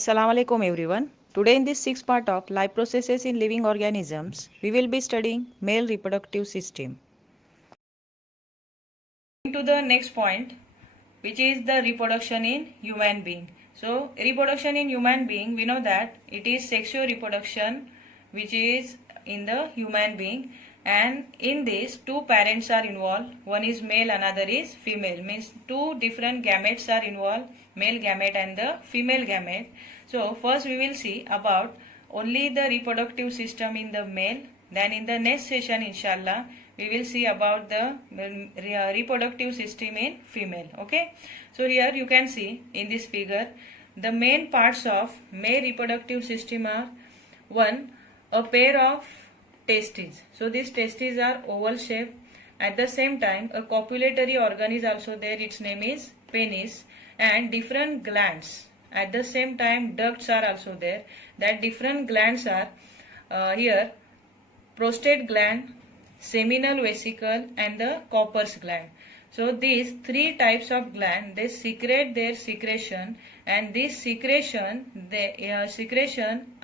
Assalamu alaikum everyone. Today in this sixth part of life processes in living organisms, we will be studying male reproductive system. To the next point, which is the reproduction in human being. So reproduction in human being, we know that it is sexual reproduction which is in the human being, and in this two parents are involved. One is male, another is female, means two different gametes are involved, male gamete and the female gamete. So first we will see about only the reproductive system in the male. Then in the next session inshallah we will see about the reproductive system in female. Okay, so here you can see in this figure the main parts of male reproductive system are: one, a pair of testes. So these testes are oval shape. At the same time a copulatory organ is also there, its name is penis, and different glands. At the same time ducts are also there. That different glands are here: prostate gland, seminal vesicle and the Cowper's gland. So these three types of gland, they secrete their secretion, and this secretion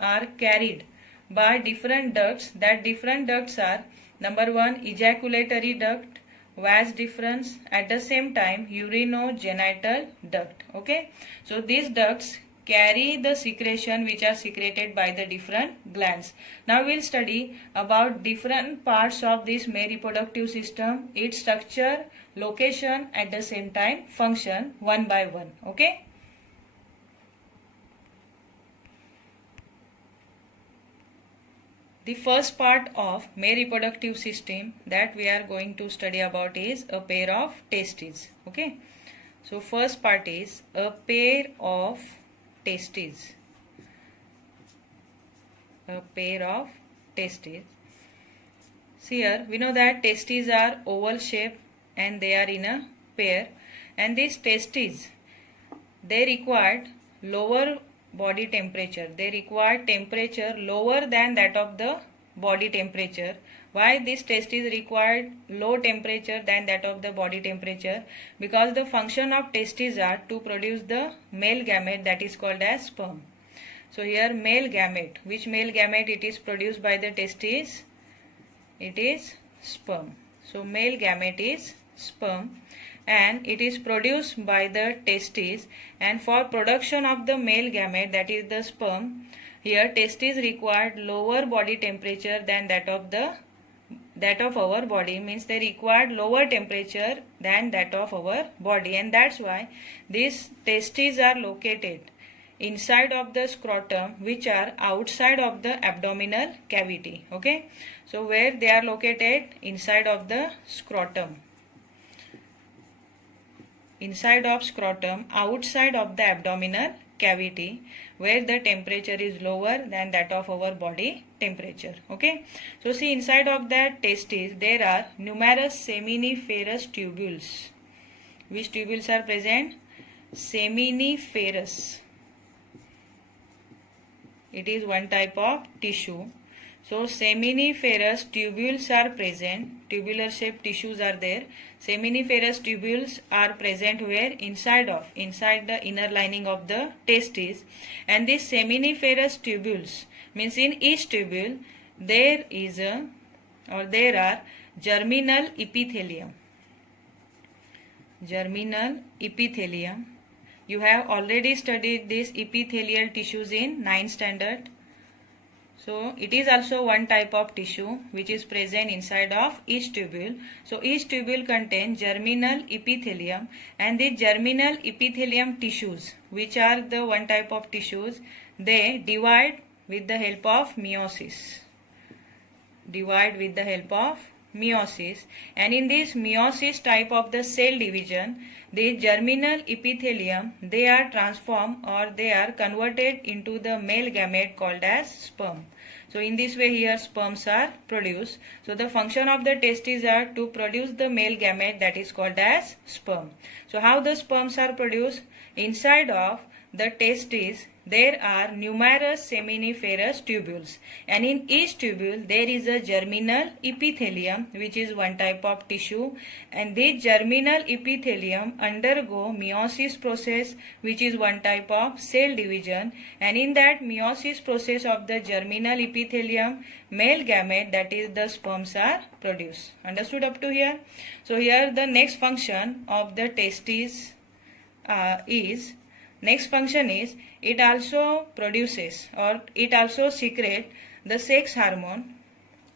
are carried by different ducts. That different ducts are: number one, ejaculatory duct, vas deferens, at the same time urinogenital duct. Okay, so these ducts carry the secretion which are secreted by the different glands. Now we will study about different parts of this male reproductive system, its structure, location, at the same time function, one by one. Okay. The first part of male reproductive system that we are going to study about is a pair of testes. Okay. So first part is a pair of testes. A pair of testes. See here, we know that testes are oval shape and they are in a pair, and these testes, they required lower body temperature. They require temperature lower than that of the body temperature. Why these testes required low temperature than that of the body temperature? Because the function of testes are to produce the male gamete, that is called as sperm. So here male gamete, which male gamete it is produced by the testes? It is sperm. So male gamete is sperm and it is produced by the testes, and for production of the male gamete, that is the sperm, here testes required lower body temperature than that of our body, means they required lower temperature than that of our body, and that's why these testes are located inside of the scrotum, which are outside of the abdominal cavity. Okay, so where they are located? Inside of the scrotum. Inside of scrotum, outside of the abdominal cavity, where the temperature is lower than that of our body temperature. Okay, so see, inside of that testes there are numerous seminiferous tubules. Which tubules are present? Seminiferous. It is one type of tissue. So seminiferous tubules are present, tubular shaped tissues are there. Seminiferous tubules are present where? Inside the inner lining of the testes, and these seminiferous tubules, means in each tubule there are germinal epithelium. Germinal epithelium. You have already studied these epithelial tissues in 9th standard. So it is also one type of tissue which is present inside of each tubule. So each tubule contains germinal epithelium, and the germinal epithelium tissues, which are the one type of tissues, they divide with the help of meiosis. Divide with the help of meiosis, and in this meiosis type of the cell division, the germinal epithelium, they are transformed or they are converted into the male gamete called as sperm. So in this way here sperms are produced. So the function of the testes are to produce the male gamete, that is called as sperm. So how the sperms are produced? Inside of the testes, there are numerous seminiferous tubules, and in each tubule there is a germinal epithelium, which is one type of tissue, and this germinal epithelium undergo meiosis process, which is one type of cell division, and in that meiosis process of the germinal epithelium, male gamete, that is the sperms, are produced. Understood up to here? So here the next function of the testes is it also produces, or it also secretes the sex hormone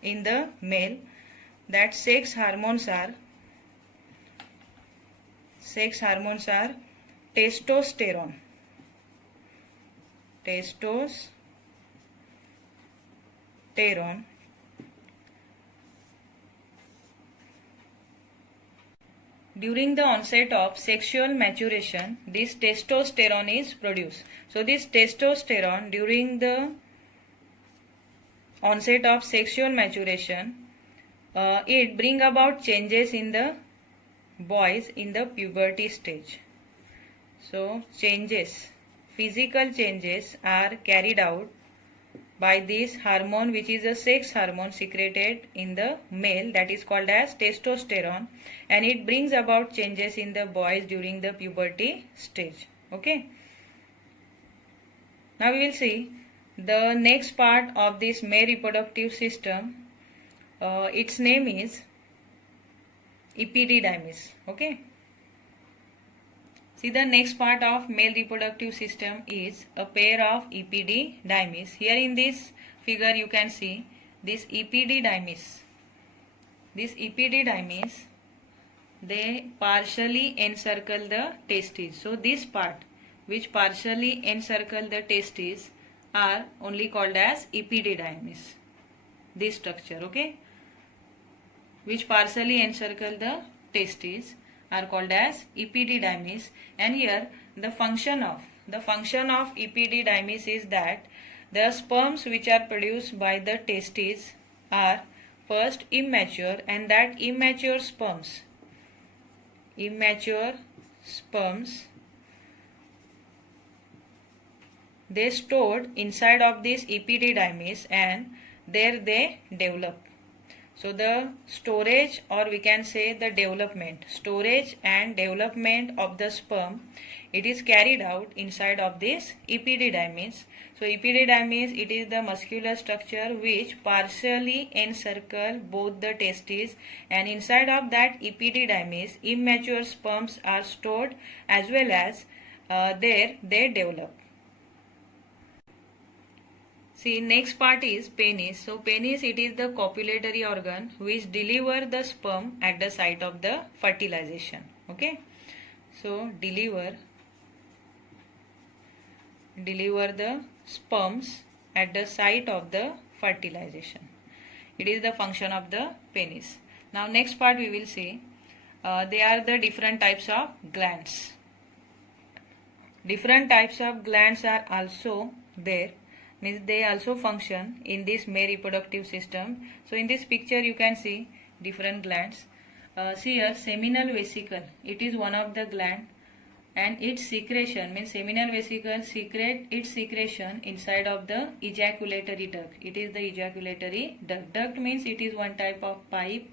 in the male. That sex hormones are testosterone. During the onset of sexual maturation, this testosterone is produced. So this testosterone during the onset of sexual maturation, it bring about changes in the boys in the puberty stage. So physical changes are carried out by this hormone, which is a sex hormone secreted in the male, that is called as testosterone, and it brings about changes in the boys during the puberty stage. Okay. Now we will see the next part of this male reproductive system. Its name is epididymis. Okay. See, the next part of male reproductive system is a pair of epididymis. Here in this figure you can see this epididymis. This epididymis, they partially encircle the testes. So this part which partially encircle the testes are only called as epididymis. This structure, okay, which partially encircle the testes are called as epididymis. And here the function of epididymis is that the sperms which are produced by the testes are first immature, and that immature sperms they stored inside of this epididymis, and there they develop. So the storage, or we can say the storage and development of the sperm, it is carried out inside of this epididymis. So epididymis, it is the muscular structure which partially encircle both the testes, and inside of that epididymis immature sperms are stored, as well as there they develop. See, next part is penis. So penis, it is the copulatory organ which deliver the sperm at the site of the fertilization. Okay. So deliver the sperms at the site of the fertilization. It is the function of the penis. Now next part we will see they are the different types of glands. Different types of glands are also there, means they also function in this male reproductive system. So in this picture you can see different glands. See here, seminal vesicle, it is one of the gland, and its secretion, means seminal vesicle secrete its secretion inside of the ejaculatory duct. It is the ejaculatory duct. Duct means it is one type of pipe,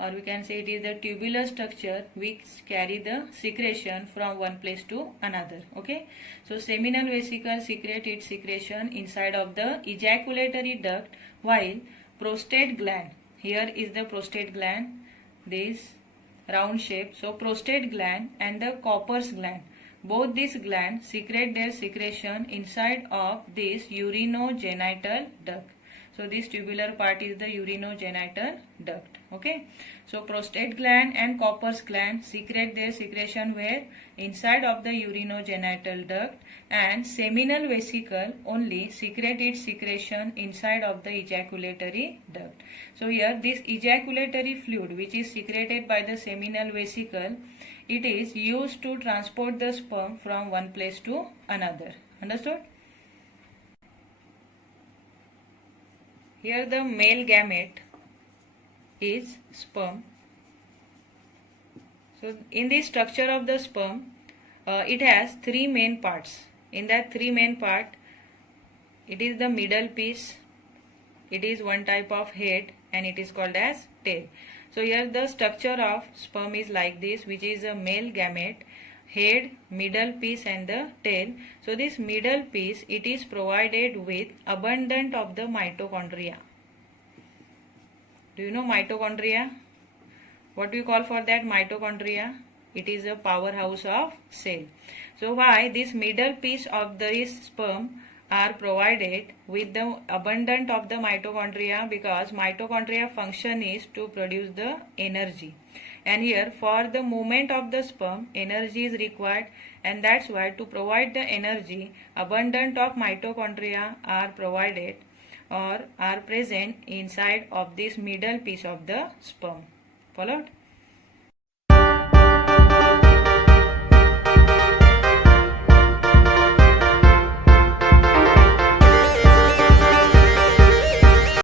or we can say it is the tubular structure which carry the secretion from one place to another. Okay. So seminal vesicle secrete its secretion inside of the ejaculatory duct, while prostate gland, here is the prostate gland, this round shape. So prostate gland and the Cowper's gland, both these glands secrete their secretion inside of this urinogenital duct. So this tubular part is the urinogenital duct. Okay. So prostate gland and Cowper's gland secrete their secretion where? Inside of the urinogenital duct, and seminal vesicle only secrete its secretion inside of the ejaculatory duct. So here this ejaculatory fluid which is secreted by the seminal vesicle, it is used to transport the sperm from one place to another. Understood? Here the male gamete is sperm. So in the structure of the sperm, it has three main parts. In that three main part, it is the middle piece, it is one type of head, and it is called as tail. So here the structure of sperm is like this, which is a male gamete, head, middle piece and the tail. So this middle piece, it is provided with abundant of the mitochondria. Do you know mitochondria? What do you call for that mitochondria? It is a powerhouse of cell. So why this middle piece of this sperm are provided with the abundant of the mitochondria? Because mitochondria function is to produce the energy, and here for the movement of the sperm energy is required, and that's why to provide the energy abundant of mitochondria are provided or are present inside of this middle piece of the sperm. Followed?